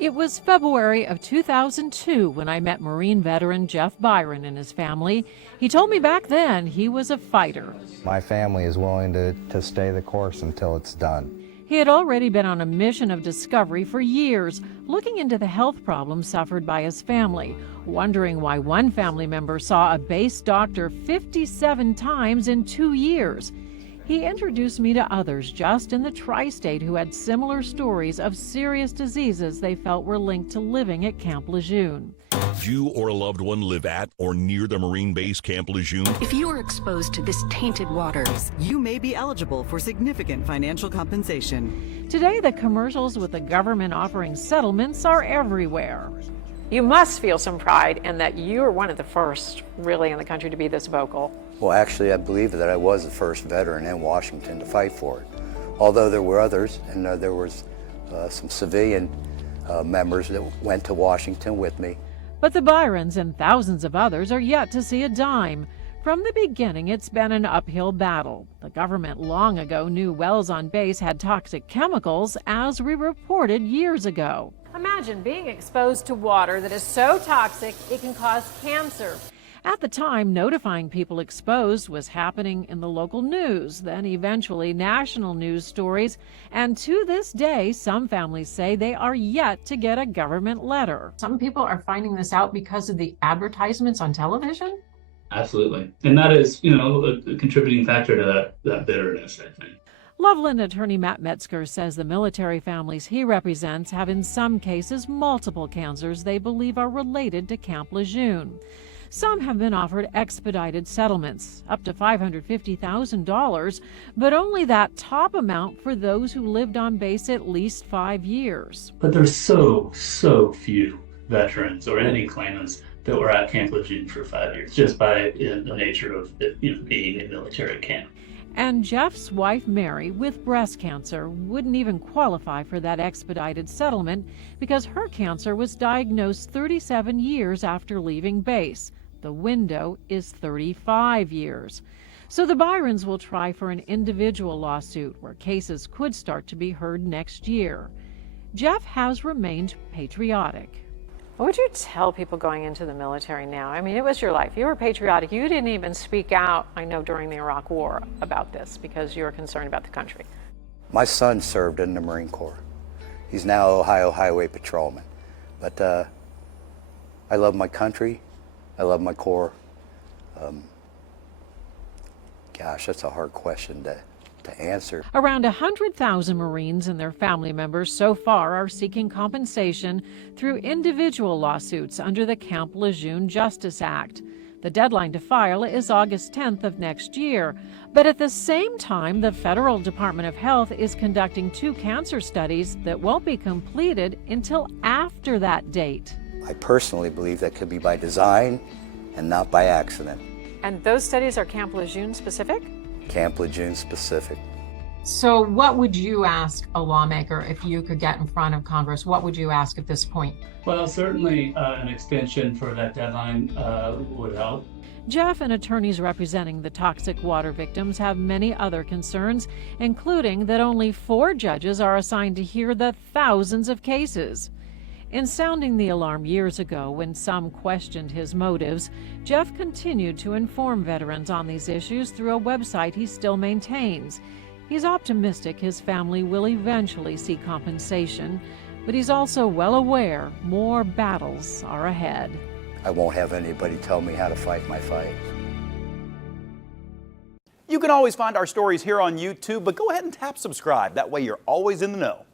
It was February of 2002 when I met Marine veteran Jeff Byron and his family. He told me back then he was a fighter. My family is willing to stay the course until it's done. He had already been on a mission of discovery for years, looking into the health problems suffered by his family, wondering why one family member saw a base doctor 57 times in 2 years. He introduced me to others just in the tri-state who had similar stories of serious diseases they felt were linked to living at Camp Lejeune. Do you or a loved one live at or near the Marine base Camp Lejeune? If you are exposed to this tainted waters, you may be eligible for significant financial compensation. Today, the commercials with the government offering settlements are everywhere. You must feel some pride in that you are one of the first really in the country to be this vocal. Well, actually, I believe that I was the first veteran in Washington to fight for it. Although there were others, and there was some civilian members that went to Washington with me. But the Byrons and thousands of others are yet to see a dime. From the beginning, it's been an uphill battle. The government long ago knew wells on base had toxic chemicals, as we reported years ago. Imagine being exposed to water that is so toxic it can cause cancer. At the time, notifying people exposed was happening in the local news, then eventually national news stories, and to this day, some families say they are yet to get a government letter. Some people are finding this out because of the advertisements on television? Absolutely. And that is, a contributing factor to that bitterness, I think. Loveland attorney Matt Metzger says the military families he represents have in some cases multiple cancers they believe are related to Camp Lejeune. Some have been offered expedited settlements, up to $550,000, but only that top amount for those who lived on base at least 5 years. But there's so few veterans or any claimants that were at Camp Lejeune for 5 years, just by the nature of it, being a military camp. And Jeff's wife, Mary, with breast cancer, wouldn't even qualify for that expedited settlement because her cancer was diagnosed 37 years after leaving base. The window is 35 years. So the Byrons will try for an individual lawsuit where cases could start to be heard next year. Jeff has remained patriotic. What would you tell people going into the military now? I mean, it was your life. You were patriotic. You didn't even speak out, I know, during the Iraq War about this because you were concerned about the country. My son served in the Marine Corps. He's now Ohio Highway Patrolman. But I love my country. I love my Corps. Gosh, that's a hard question to answer. Around 100,000 Marines and their family members so far are seeking compensation through individual lawsuits under the Camp Lejeune Justice Act. The deadline to file is August 10th of next year. But at the same time, the Federal Department of Health is conducting 2 cancer studies that won't be completed until after that date. I personally believe that could be by design and not by accident. And those studies are Camp Lejeune specific? Camp Lejeune specific. So what would you ask a lawmaker if you could get in front of Congress? What would you ask at this point? Well, certainly an extension for that deadline would help. Jeff and attorneys representing the toxic water victims have many other concerns, including that only 4 judges are assigned to hear the thousands of cases. In sounding the alarm years ago when some questioned his motives, Jeff continued to inform veterans on these issues through a website he still maintains. He's optimistic his family will eventually see compensation, but he's also well aware more battles are ahead. I won't have anybody tell me how to fight my fight. You can always find our stories here on YouTube, but go ahead and tap subscribe. That way you're always in the know.